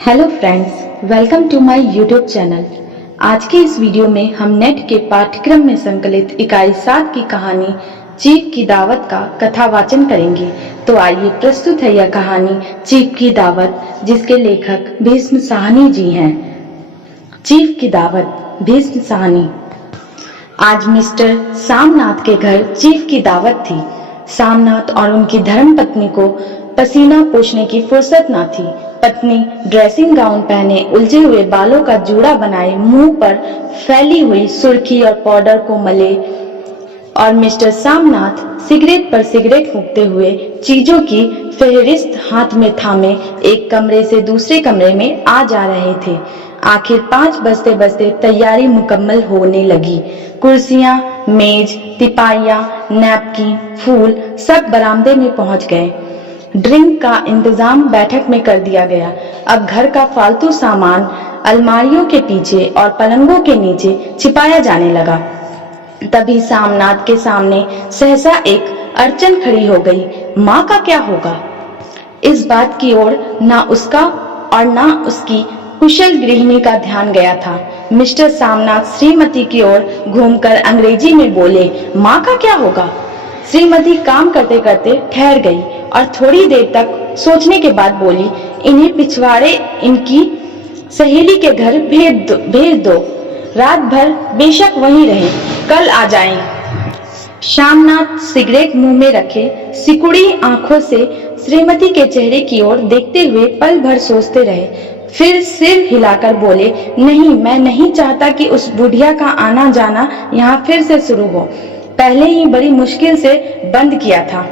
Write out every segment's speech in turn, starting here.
Hello friends, welcome to my YouTube channel. आज के इस वीडियो में हम नेट के पाठ्यक्रम में संकलित इकाई 7 की कहानी चीफ की दावत का कथावाचन करेंगे। तो आइए प्रस्तुत है यह कहानी चीफ की दावत, जिसके लेखक भीष्म साहनी जी हैं। चीफ की दावत, भीष्म साहनी। आज मिस्टर सामनाथ के घर चीफ की दावत थी। सामनाथ और उनकी धर्मपत्नी को पसीना पोंछने की फुर्सत न थी। पत्नी ड्रेसिंग गाउन पहने, उलझे हुए बालों का जूड़ा बनाए, मुंह पर फैली हुई सुर्खी और पाउडर को मले, और मिस्टर सामनाथ सिगरेट पर सिगरेट फूंकते हुए चीजों की फेहरिस्त हाथ में थामे एक कमरे से दूसरे कमरे में आ जा रहे थे। आखिर 5 बजते बजते तैयारी मुकम्मल होने लगी। कुर्सियां, मेज, तिपाइयां, नैपकिन, फूल सब बरामदे में पहुंच गए। ड्रिंक का इंतजाम बैठक में कर दिया गया। अब घर का फालतू सामान अलमारियों के पीछे और पलंगों के नीचे छिपाया जाने लगा। तभी सामनाथ के सामने सहसा एक अड़चन खड़ी हो गई। माँ का क्या होगा? इस बात की ओर ना उसका और ना उसकी कुशल गृहिणी का ध्यान गया था। मिस्टर सामनाथ श्रीमती की ओर घूमकर अंग्रेजी में बोले, माँ का क्या होगा? श्रीमती काम करते करते ठहर गई और थोड़ी देर तक सोचने के बाद बोली, इन्हें पिछवाड़े इनकी सहेली के घर भेज दो। रात भर बेशक वहीं रहे, कल आ जाएं। सामनाथ सिगरेट मुंह में रखे सिकुड़ी आंखों से श्रीमती के चेहरे की ओर देखते हुए पल भर सोचते रहे। फिर सिर हिलाकर बोले, नहीं, मैं नहीं चाहता कि उस बुढ़िया का आना जाना यहाँ फिर से शुरू हो। पहले ही बड़ी मुश्किल से बंद किया था।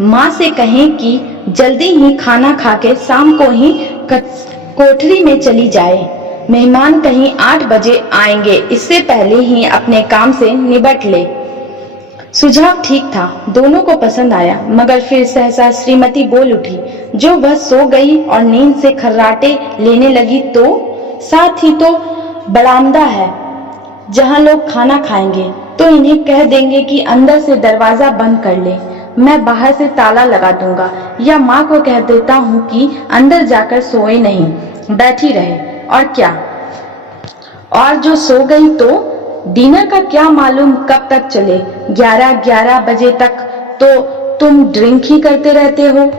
माँ से कहें कि जल्दी ही खाना खाके शाम को ही कोठरी में चली जाए। मेहमान कहीं 8 बजे आएंगे, इससे पहले ही अपने काम से निबट ले। सुझाव ठीक था, दोनों को पसंद आया, मगर फिर सहसा श्रीमती बोल उठी, जो वह सो गई और नींद से खर्राटे लेने लगी तो साथ ही तो बरामदा है जहां लोग खाना खाएंगे, तो इन्हें कह देंगे कि अंदर से दरवाजा बंद कर ले। मैं बाहर से ताला लगा दूंगा, या माँ को कह देता हूँ कि अंदर जाकर सोए नहीं, बैठी रहे। और क्या? और जो सो गई तो डिनर का क्या मालूम कब तक चले? 11 बजे तक तो तुम ड्रिंक ही करते रहते हो।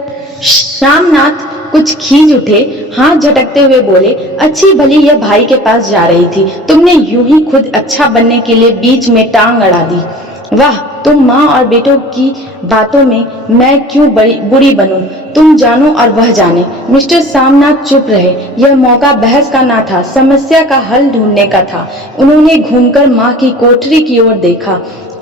सामनाथ कुछ खींच उठे, हाथ झटकते हुए बोले, अच्छी भली यह भाई के पास जा रही थी, तुमने यूं ही खुद अच्छा बनने के लिए बीच में टांग अड़ा दी। वाह, तुम माँ और बेटों की बातों में मैं क्यों बुरी बनूं? तुम जानो और वह जाने। मिस्टर सामनाथ चुप रहे। यह मौका बहस का ना था, समस्या का हल ढूंढने का था। उन्होंने घूमकर माँ की कोठरी की ओर देखा।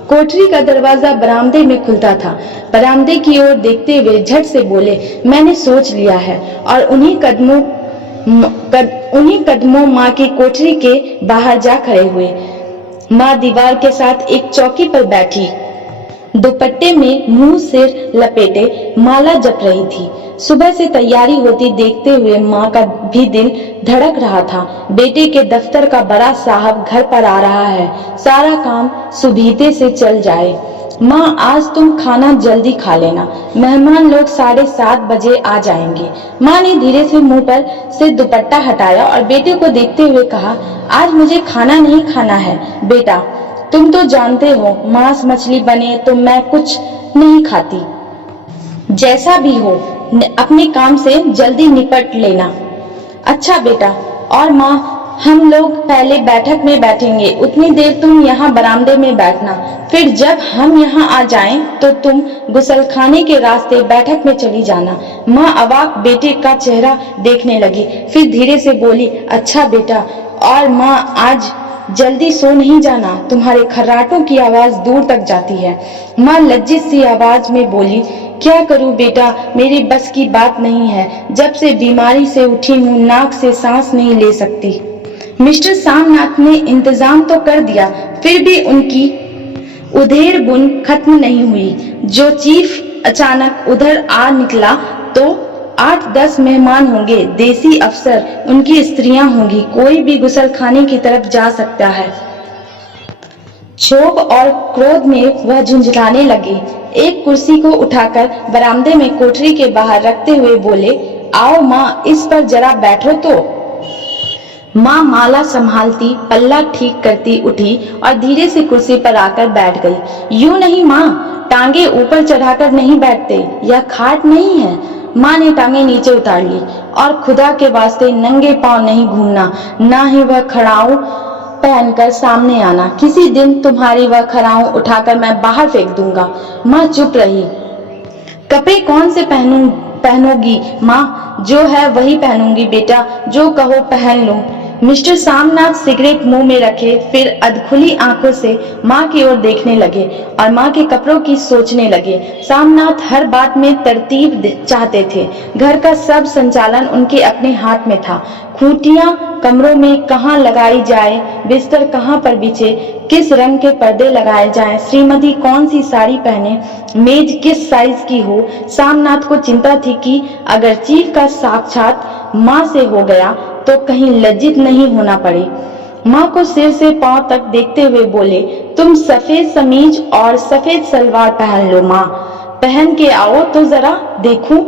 कोठरी का दरवाजा बरामदे में खुलता था। बरामदे की ओर देखते हुए झट से बोले, मैंने सोच लिया है। और उन्हीं कदमों माँ की कोठरी के बाहर जा खड़े हुए। माँ दीवार के साथ एक चौकी पर बैठी, दुपट्टे में मुंह सिर लपेटे माला जप रही थी। सुबह से तैयारी होती देखते हुए माँ का भी दिल धड़क रहा था। बेटे के दफ्तर का बड़ा साहब घर पर आ रहा है, सारा काम सुबीते से चल जाए। माँ, आज तुम खाना जल्दी खा लेना, मेहमान लोग 7:30 बजे आ जाएंगे। माँ ने धीरे से मुंह पर से दुपट्टा हटाया और बेटे को देखते हुए कहा, आज मुझे खाना नहीं खाना है बेटा, तुम तो जानते हो मांस मछली बने तो मैं कुछ नहीं खाती। जैसा भी हो अपने काम से जल्दी निपट लेना। अच्छा बेटा। और माँ, हम लोग पहले बैठक में बैठेंगे, उतनी देर तुम यहाँ बरामदे में बैठना, फिर जब हम यहाँ आ जाएं तो तुम गुसलखाने के रास्ते बैठक में चली जाना। माँ अवाक बेटे का चेहरा देखने लगी, फिर धीरे से बोली, अच्छा बेटा। और माँ, आज जल्दी सो नहीं जाना, तुम्हारे खर्राटों की आवाज दूर तक जाती है। माँ लज्जित सी आवाज में बोली, क्या करूं बेटा, मेरी बस की बात नहीं है, जब से बीमारी से उठी हूँ नाक से सांस नहीं ले सकती। मिस्टर सामनाथ ने इंतजाम तो कर दिया, फिर भी उनकी उधेड़ बुन खत्म नहीं हुई। जो चीफ अचानक उधर आ निकला तो 8-10 मेहमान होंगे, देसी अफसर, उनकी स्त्रियां होंगी, कोई भी गुसलखाने की तरफ जा सकता है। क्षोभ और क्रोध में वह झुंझलाने लगे। एक कुर्सी को उठाकर बरामदे में कोठरी के बाहर रखते हुए बोले, आओ माँ, इस पर जरा बैठो तो। माँ माला संभालती, पल्ला ठीक करती उठी और धीरे से कुर्सी पर आकर बैठ गई। यूं नहीं माँ, टांगे ऊपर चढ़ाकर नहीं बैठते, यह खाट नहीं है। माँ ने टांगे नीचे उतार ली। और खुदा के वास्ते नंगे पांव नहीं घूमना, ना ही वह खड़ाऊ पहनकर सामने आना। किसी दिन तुम्हारी वह खड़ाऊ उठाकर मैं बाहर फेंक दूंगा। माँ चुप रही। कपड़े कौन से पहनोगी माँ? जो है वही पहनूंगी बेटा, जो कहो पहन लूं। मिस्टर सामनाथ सिगरेट मुंह में रखे फिर अधखुली आंखों से माँ की ओर देखने लगे और माँ के कपड़ों की सोचने लगे। सामनाथ हर बात में तरतीब चाहते थे। घर का सब संचालन उनके अपने हाथ में था। खूंटियां कमरों में कहाँ लगाई जाए, बिस्तर कहाँ पर बिछे, किस रंग के पर्दे लगाए जाएं, श्रीमती कौन सी साड़ी पहने, मेज किस साइज की हो। सामनाथ को चिंता थी कि अगर चीफ का साक्षात माँ से हो गया तो कहीं लज्जित नहीं होना पड़े। माँ को सिर से पांव तक देखते हुए बोले, तुम सफेद समीज और सफेद सलवार पहन लो माँ, पहन के आओ तो जरा देखूं।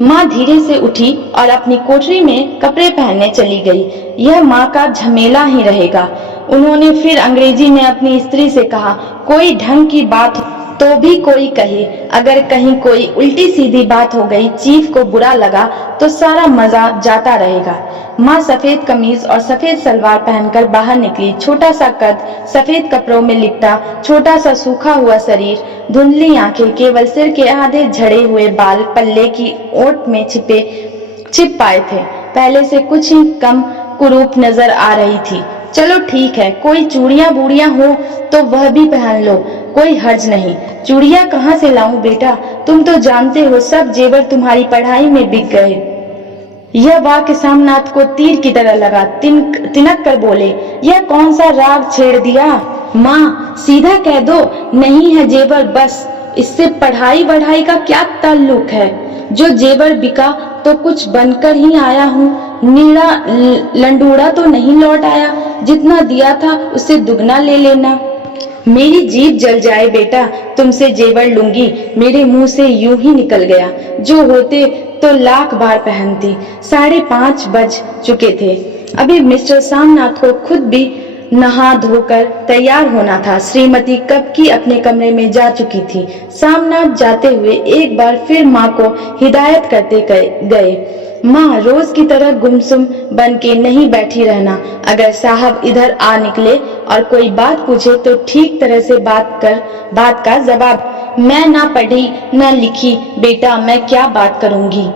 माँ धीरे से उठी और अपनी कोठरी में कपड़े पहनने चली गई। यह माँ का झमेला ही रहेगा। उन्होंने फिर अंग्रेजी में अपनी स्त्री से कहा, कोई ढंग की बात हो तो भी कोई कहे, अगर कहीं कोई उल्टी सीधी बात हो गई, चीफ को बुरा लगा तो सारा मजा जाता रहेगा। माँ सफेद कमीज और सफेद सलवार पहनकर बाहर निकली। छोटा सा कद, सफेद कपड़ों में लिपटा, छोटा सा सूखा हुआ शरीर, धुंधली आंखें, केवल सिर के आधे झड़े हुए बाल पल्ले की ओट में छिप पाए थे। पहले से कुछ ही कम कुरूप नजर आ रही थी। चलो ठीक है, कोई चूड़ियां बूड़ियां हो तो वह भी पहन लो, कोई हर्ज नहीं। चूड़ियां कहाँ से लाऊं बेटा? तुम तो जानते हो सब जेवर तुम्हारी पढ़ाई में बिक गए। यह वाक्य सामनाथ को तीर की तरह लगा। तिनक कर बोले, यह कौन सा राग छेड़ दिया? माँ सीधा कह दो, नहीं है जेवर बस, इससे पढ़ाई बढ़ाई का क्या ताल्लुक है? जो जेवर बिका तो कुछ बनकर ही आया हूँ, नीड़ा लंडूड़ा तो नहीं लौट आया। जितना दिया था उससे दुगना ले लेना। मेरी जीभ जल जाए बेटा, तुमसे जेवर लूंगी, मेरे मुंह से यूं ही निकल गया। जो होते तो लाख बार पहनती। 5:30 बज चुके थे। अभी मिस्टर सामनाथ को खुद भी नहा धोकर तैयार होना था। श्रीमती कब की अपने कमरे में जा चुकी थी। सामनाथ जाते हुए एक बार फिर माँ को हिदायत करते गए, माँ रोज की तरह गुमसुम बन के नहीं बैठी रहना। अगर साहब इधर आ निकले और कोई बात पूछे तो ठीक तरह से बात का जवाब। मैं ना पढ़ी ना लिखी बेटा, मैं क्या बात करूंगी?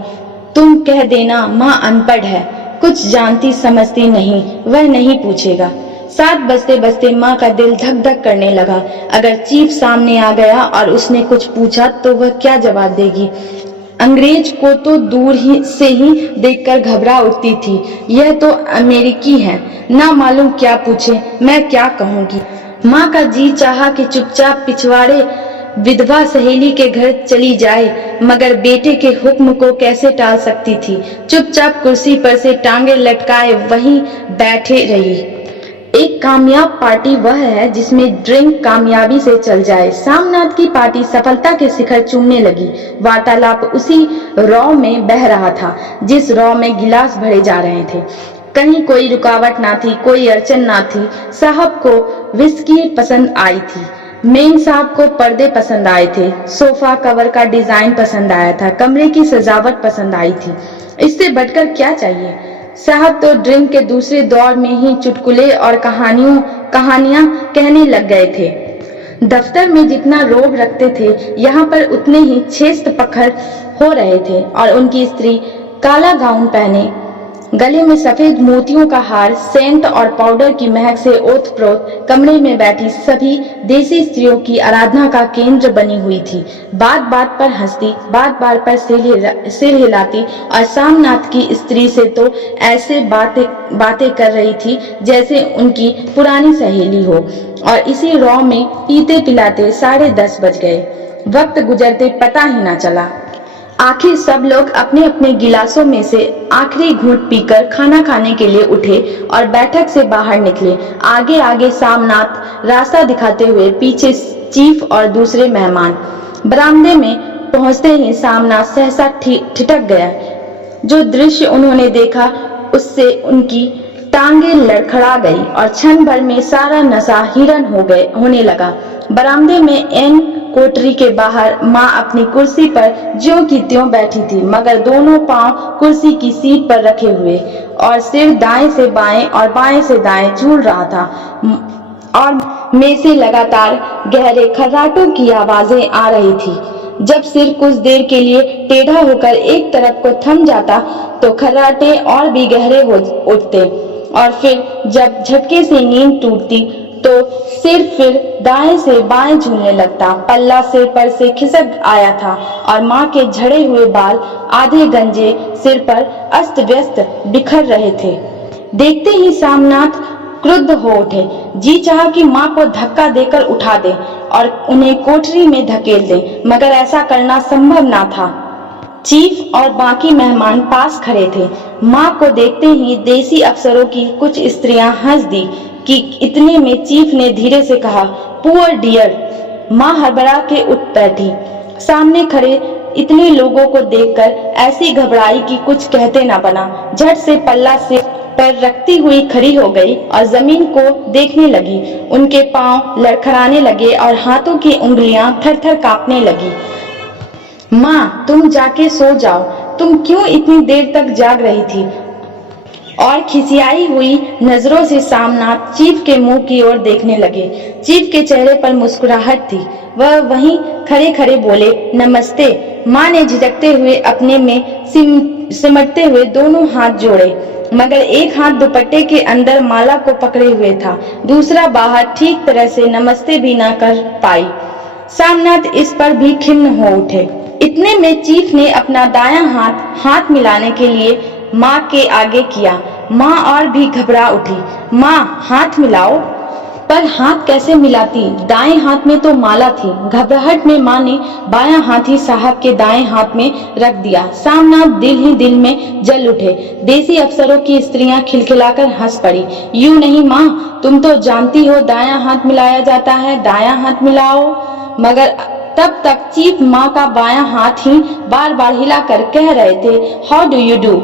तुम कह देना माँ अनपढ़ है, कुछ जानती समझती नहीं, वह नहीं पूछेगा। 7 बजते बजते माँ का दिल धक धक करने लगा। अगर चीफ सामने आ गया और उसने कुछ पूछा तो वह क्या जवाब देगी? अंग्रेज को तो दूर से ही देखकर घबरा उठती थी। यह तो अमेरिकी है, ना मालूम क्या पूछे, मैं क्या कहूंगी। माँ का जी चाहा कि चुपचाप पिछवाड़े विधवा सहेली के घर चली जाए, मगर बेटे के हुक्म को कैसे टाल सकती थी। चुपचाप कुर्सी पर से टांगे लटकाए वहीं बैठे रही। एक कामयाब पार्टी वह है जिसमें ड्रिंक कामयाबी से चल जाए। सामनाथ की पार्टी सफलता के शिखर चूमने लगी। वार्तालाप उसी रॉ में बह रहा था जिस रॉ में गिलास भरे जा रहे थे। कहीं कोई रुकावट ना थी, कोई अड़चन ना थी। साहब को विस्की पसंद आई थी, मेम साहब को पर्दे पसंद आए थे, सोफा कवर का डिजाइन पसंद आया था, कमरे की सजावट पसंद आई थी। इससे बढ़कर क्या चाहिए? साहब तो ड्रिंक के दूसरे दौर में ही चुटकुले और कहानियां कहने लग गए थे। दफ्तर में जितना रोब रखते थे, यहाँ पर उतने ही छेस्त पखर हो रहे थे। और उनकी स्त्री काला गाउन पहने, गले में सफेद मोतियों का हार, सेंट और पाउडर की महक से ओतप्रोत कमरे में बैठी सभी देसी स्त्रियों की आराधना का केंद्र बनी हुई थी। बात बात पर हंसती, बात बात पर सिर हिलाती और सामनाथ की स्त्री से तो ऐसे बातें कर रही थी जैसे उनकी पुरानी सहेली हो। और इसी रॉ में पीते पिलाते 10:30 बज गए। वक्त गुजरते पता ही ना चला। आखिर सब लोग अपने अपने गिलासों में से आखिरी घूंट पीकर खाना खाने के लिए उठे और बैठक से बाहर निकले। आगे आगे सामनाथ रास्ता दिखाते हुए, पीछे चीफ और दूसरे मेहमान। बरामदे में पहुंचते ही सामनाथ सहसा ठिठक गया। जो दृश्य उन्होंने देखा उससे उनकी टांगें लड़खड़ा गई और क्षण भर में सारा नशा हिरन होने लगा। बरामदे में एन कोठरी के बाहर माँ अपनी कुर्सी पर ज्यों की त्यों बैठी थी, मगर दोनों पांव कुर्सी की सीट पर रखे हुए और सिर दाएं से बाएं और बाएं से दाएं झूल रहा था और में से लगातार गहरे खर्राटों की आवाजें आ रही थी। जब सिर कुछ देर के लिए टेढ़ा होकर एक तरफ को थम जाता तो खर्राटे और भी गहरे हो उठते और फिर जब झटके से नींद टूटती तो सिर फिर दाएं से बाएं झूलने लगता। पल्ला सिर पर से खिसक आया था और माँ के झड़े हुए बाल आधे गंजे सिर पर अस्त व्यस्त बिखर रहे थे। देखते ही सामनाथ क्रुद्ध हो उठे। जी चाहा कि माँ को धक्का देकर उठा दे और उन्हें कोठरी में धकेल दे, मगर ऐसा करना संभव ना था। चीफ और बाकी मेहमान पास खड़े थे। माँ को देखते ही देसी अफसरों की कुछ स्त्रियां हंस दी कि इतने में चीफ ने धीरे से कहा, पुअर डियर। माँ हड़बड़ा के उठ बैठी। सामने खड़े इतने लोगों को देखकर ऐसी घबराई कि कुछ कहते ना बना। झट से पल्ला से पर रखती हुई खड़ी हो गई और जमीन को देखने लगी। उनके पांव लड़खड़ाने लगे और हाथों की उंगलियां थर-थर कांपने लगी। माँ, तुम जाके सो जाओ। तुम क्यों इतनी देर तक जाग रही थी? और खिसियाई हुई नजरों से सामनाथ चीफ के मुंह की ओर देखने लगे। चीफ के चेहरे पर मुस्कुराहट थी। वह वहीं खड़े खड़े बोले, नमस्ते। माँ ने झिझकते हुए अपने में सिमटते हुए दोनों हाथ जोड़े, मगर एक हाथ दुपट्टे के अंदर माला को पकड़े हुए था, दूसरा बाहर ठीक तरह से नमस्ते भी न कर पाई। सामनाथ इस पर भी खिन्न हो उठे। इतने में चीफ ने अपना दायां हाथ मिलाने के लिए माँ के आगे किया। माँ और भी घबरा उठी। माँ, हाथ मिलाओ। पर हाथ कैसे मिलाती? दाएं हाथ में तो माला थी। घबराहट में माँ ने बायां हाथ ही साहब के दाएं हाथ में रख दिया। सामनाथ दिल ही दिल में जल उठे। देसी अफसरों की स्त्रियां खिलखिलाकर हंस पड़ी। यूं नहीं माँ, तुम तो जानती हो दायां हाथ मिलाया जाता है, दायां हाथ मिलाओ। मगर तब तक चीफ माँ का बायां हाथ ही बार बार हिलाकर कह रहे थे, हाउ डू यू डू।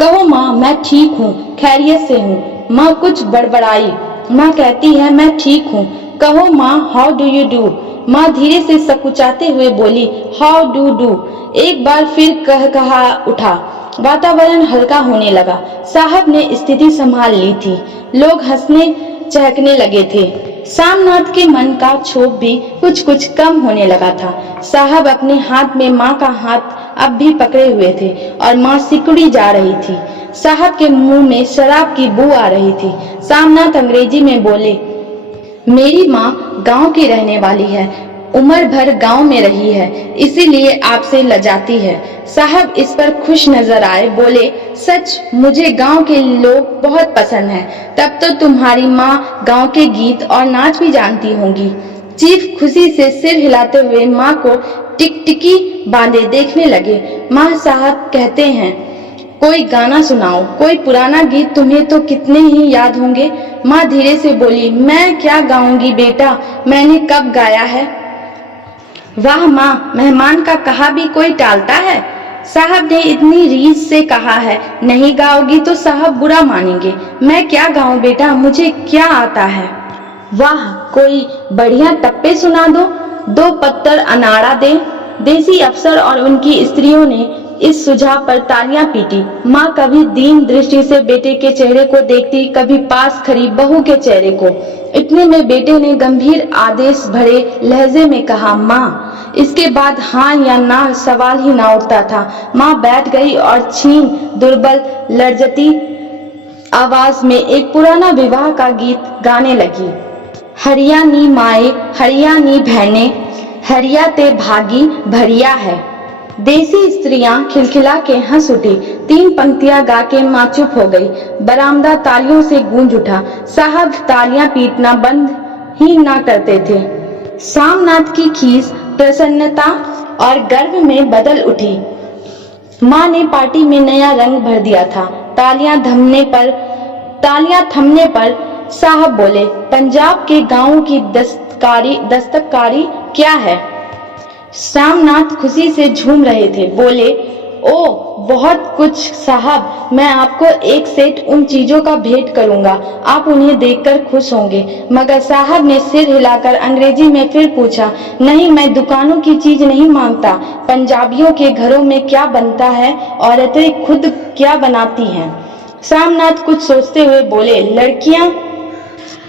कहो माँ, मैं ठीक हूँ, खैरियत से हूँ। माँ कुछ बड़बड़ाई। माँ कहती है, मैं ठीक हूँ। कहो माँ, हाउ डू यू डू। माँ धीरे से सकुचाते हुए बोली, हाउ डू डू। एक बार फिर कहा उठा। वातावरण हल्का होने लगा। साहब ने स्थिति संभाल ली थी। लोग हंसने चहकने लगे थे। सामनाथ के मन का क्षोभ भी कुछ कुछ कम होने लगा था। साहब अपने हाथ में माँ का हाथ अब भी पकड़े हुए थे और माँ सिकुड़ी जा रही थी। साहब के मुंह में शराब की बू आ रही थी। सामनाथ अंग्रेजी में बोले, मेरी माँ गांव की रहने वाली है, उम्र भर गांव में रही है, इसीलिए आपसे लजाती है। साहब इस पर खुश नजर आए, बोले, सच मुझे गांव के लोग बहुत पसंद हैं। तब तो तुम्हारी माँ गांव के गीत और नाच भी जानती होंगी। चीफ खुशी से सिर हिलाते हुए माँ को टिकटिकी बांधे देखने लगे। माँ, साहब कहते हैं कोई गाना सुनाओ, कोई पुराना गीत, तुम्हें तो कितने ही याद होंगे। माँ धीरे से बोली, मैं क्या गाऊंगी बेटा, मैंने कब गाया है। वाह माँ, मेहमान का कहा भी कोई टालता है। साहब ने इतनी रीस से कहा है, नहीं गाओगी तो साहब बुरा मानेंगे। मैं क्या गाऊं बेटा, मुझे क्या आता है। वाह, कोई बढ़िया टप्पे सुना दो, दो पत्तर अनाड़ा दे। देसी अफसर और उनकी स्त्रियों ने इस सुझाव पर तालियां पीटी। माँ कभी दीन दृष्टि से बेटे के चेहरे को देखती, कभी पास खड़ी बहू के चेहरे को। इतने में बेटे ने गंभीर आदेश भरे लहजे में कहा, माँ। इसके बाद हाँ या ना सवाल ही ना उठता था। माँ बैठ गई और छीन दुर्बल लर्जती आवाज में एक पुराना विवाह का गीत गाने लगी। हरिया नी माए, हरिया नी बहने, हरिया ते भागी भरिया है। देसी स्त्रियां खिलखिला के हंस उठी। 3 पंक्तियां गा के माँ चुप हो गई। बरामदा तालियों से गूंज उठा। साहब तालियां पीटना बंद ही ना करते थे। सामनाथ की खीस प्रसन्नता और गर्व में बदल उठी। माँ ने पार्टी में नया रंग भर दिया था। तालियां थमने पर साहब बोले, पंजाब के गांवों की दस्तकारी क्या है। सामनाथ खुशी से झूम रहे थे, बोले, ओ बहुत कुछ साहब, मैं आपको एक सेट उन चीजों का भेंट करूंगा, आप उन्हें देखकर खुश होंगे। मगर साहब ने सिर हिलाकर अंग्रेजी में फिर पूछा, नहीं, मैं दुकानों की चीज नहीं मांगता। पंजाबियों के घरों में क्या बनता है, औरतें खुद क्या बनाती हैं? सामनाथ कुछ सोचते हुए बोले, लड़कियां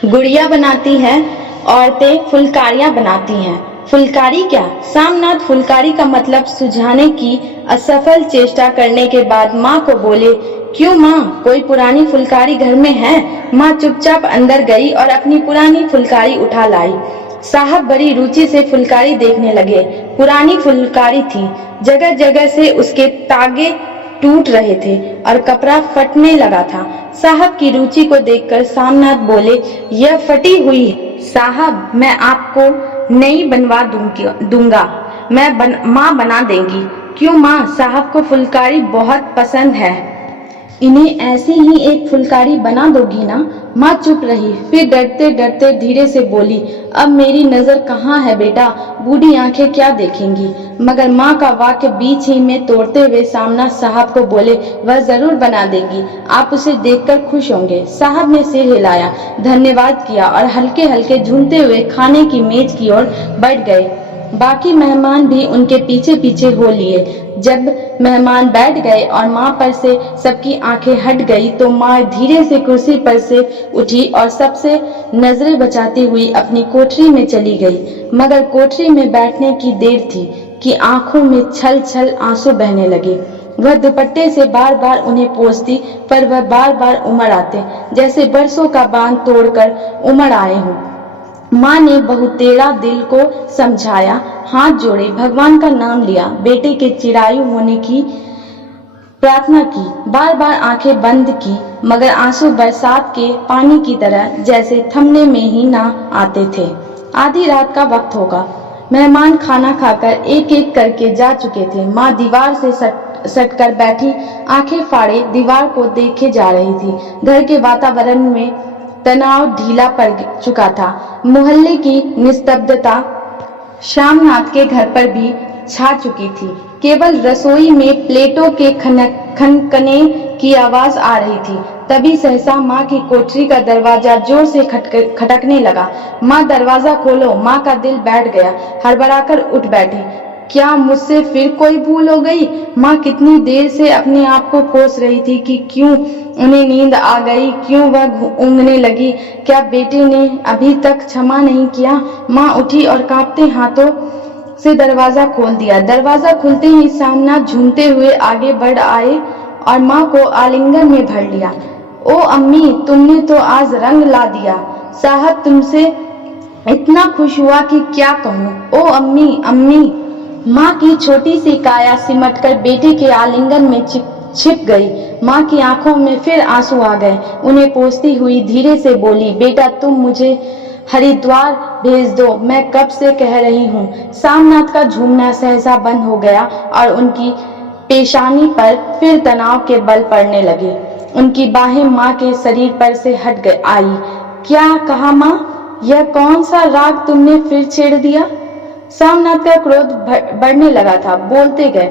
गुड़िया बनाती हैं, औरतें फुलकारियां बनाती हैं। फुलकारी क्या? सामनाथ फुलकारी का मतलब सुझाने की असफल चेष्टा करने के बाद माँ को बोले, क्यों माँ, कोई पुरानी फुलकारी घर में है? माँ चुपचाप अंदर गई और अपनी पुरानी फुलकारी उठा लाई। साहब बड़ी रुचि से फुलकारी देखने लगे। पुरानी फुलकारी थी, जगह जगह से उसके तागे टूट रहे थे और कपड़ा फटने लगा था। साहब की रुचि को देखकर सामनाथ बोले, यह फटी हुई है साहब, मैं आपको नई बनवा दूंगा। माँ बना देंगी। क्यों माँ, साहब को फुलकारी बहुत पसंद है, इन्हें ऐसी ही एक फुलकारी बना दोगी ना? माँ चुप रही, फिर डरते डरते धीरे से बोली, अब मेरी नजर कहाँ है बेटा, बूढ़ी आंखें क्या देखेंगी? मगर माँ का वाक्य बीच ही में तोड़ते हुए सामना साहब को बोले, वह जरूर बना देगी, आप उसे देखकर खुश होंगे। साहब ने सिर हिलाया, धन्यवाद किया और हल्के हल्के झूमते हुए खाने की मेज की ओर बढ़ गए। बाकी मेहमान भी उनके पीछे पीछे हो लिए। जब मेहमान बैठ गए और माँ पर से सबकी आंखें हट गई तो माँ धीरे से कुर्सी पर से उठी और सबसे नजरें बचाती हुई अपनी कोठरी में चली गई। मगर कोठरी में बैठने की देर थी कि आंखों में छल छल आंसू बहने लगे। वह दुपट्टे से बार बार उन्हें पोंछती, पर वह बार बार उमड़ आते, जैसे बरसों का बांध तोड़कर उमड़ आए हों। माँ ने बहुतेरा दिल को समझाया, हाथ जोड़े, भगवान का नाम लिया, बेटे के चिरायु होने की प्रार्थना की, बार बार आंखें बंद की, मगर आंसू बरसात के पानी की तरह जैसे थमने में ही ना आते थे। आधी रात का वक्त होगा। मेहमान खाना खाकर एक एक करके जा चुके थे। माँ दीवार से सट कर बैठी, आंखें फाड़े दीवार को देखे जा रही थी। घर के वातावरण में तनाव ढीला पड़ चुका था। मोहल्ले की निस्तब्धता श्यामनाथ के घर पर भी छा चुकी थी। केवल रसोई में प्लेटों के खनकने की आवाज आ रही थी। तभी सहसा माँ की कोठरी का दरवाजा जोर से खटकने लगा। माँ, दरवाजा खोलो। माँ का दिल बैठ गया, हड़बड़ाकर उठ बैठी। क्या मुझसे फिर कोई भूल हो गई? माँ कितनी देर से अपने आप को कोस रही थी कि क्यों उन्हें नींद आ गई, क्यों वह ऊँघने लगी। क्या बेटे ने अभी तक क्षमा नहीं किया? माँ उठी और कांपते हाथों से दरवाजा खोल दिया। दरवाजा खुलते ही सामना झूमते हुए आगे बढ़ आए और माँ को आलिंगन में भर लिया। ओ अम्मी, तुमने तो आज रंग ला दिया। साहब तुमसे इतना खुश हुआ कि क्या कहूँ। ओ अम्मी, अम्मी। माँ की छोटी सी काया सिमटकर बेटे के आलिंगन में छिप गई। माँ की आंखों में फिर आंसू आ गए। उन्हें पोंछती हुई धीरे से बोली, बेटा तुम मुझे हरिद्वार भेज दो, मैं कब से कह रही हूँ। सामनाथ का झूमना सहसा बंद हो गया और उनकी पेशानी पर फिर तनाव के बल पड़ने लगे। उनकी बाहें माँ के शरीर पर से हट आई। क्या कहा माँ? यह कौन सा राग तुमने फिर छेड़ दिया? सामनाथ का क्रोध बढ़ने लगा था। बोलते गए,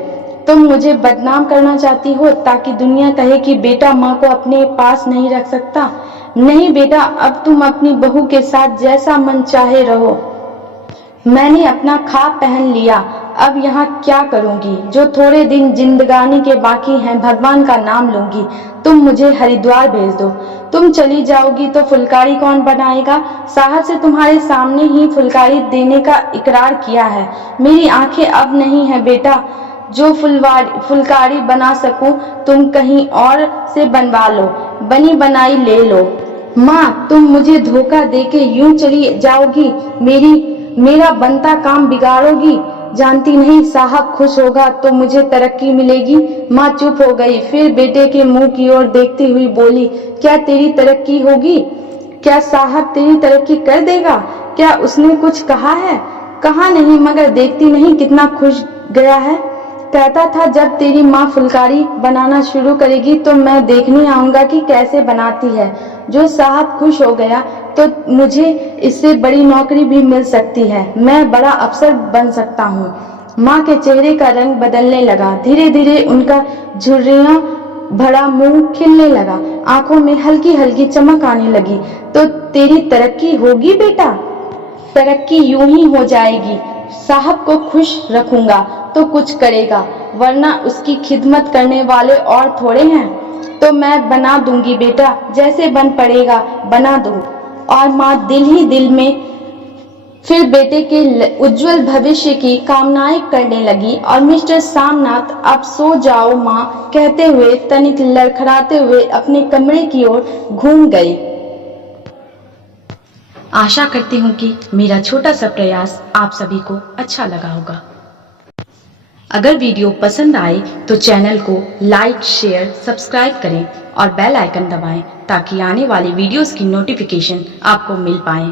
तुम मुझे बदनाम करना चाहती हो ताकि दुनिया कहे कि बेटा माँ को अपने पास नहीं रख सकता। नहीं बेटा, अब तुम अपनी बहू के साथ जैसा मन चाहे रहो। मैंने अपना ख्वाब पहन लिया, अब यहाँ क्या करूंगी? जो थोड़े दिन जिंदगानी के बाकी हैं, भगवान का नाम लूंगी। तुम मुझे हरिद्वार भेज दो। तुम चली जाओगी तो फुलकारी कौन बनाएगा? साहब से तुम्हारे सामने ही फुलकारी देने का इकरार किया है। मेरी आंखें अब नहीं है बेटा, जो फुलकारी बना सकूं तुम कहीं और से बनवा लो, बनी बनाई ले लो। माँ, तुम मुझे धोखा देके यूं चली जाओगी, मेरा बनता काम बिगाड़ोगी। जानती नहीं, साहब खुश होगा तो मुझे तरक्की मिलेगी। माँ चुप हो गई, फिर बेटे के मुंह की ओर देखती हुई बोली, क्या तेरी तरक्की होगी? क्या साहब तेरी तरक्की कर देगा? क्या उसने कुछ कहा है? कहा नहीं, मगर देखती नहीं कितना खुश गया है। कहता था जब तेरी माँ फुलकारी बनाना शुरू करेगी तो मैं देखने आऊंगा कि कैसे बनाती है। जो साहब खुश हो गया तो मुझे इससे बड़ी नौकरी भी मिल सकती है, मैं बड़ा अफसर बन सकता हूँ। माँ के चेहरे का रंग बदलने लगा। धीरे धीरे उनका झुर्रियां भरा मुंह खिलने लगा, आंखों में हल्की हल्की चमक आने लगी। तो तेरी तरक्की होगी बेटा? तरक्की यूं ही हो जाएगी। साहब को खुश रखूंगा तो कुछ करेगा, वरना उसकी खिदमत करने वाले और थोड़े हैं। तो मैं बना दूंगी बेटा, जैसे बन पड़ेगा बना दूं। और माँ दिल ही दिल में फिर बेटे के उज्जवल भविष्य की कामनाएं करने लगी। और मिस्टर सामनाथ, अब सो जाओ माँ, कहते हुए तनिक लड़खड़ाते हुए अपने कमरे की ओर घूम गई। आशा करती हूँ कि मेरा छोटा सा प्रयास आप सभी को अच्छा लगा होगा। अगर वीडियो पसंद आए तो चैनल को लाइक, शेयर, सब्सक्राइब करें और बेल आइकन दबाएं ताकि आने वाली वीडियोस की नोटिफिकेशन आपको मिल पाए।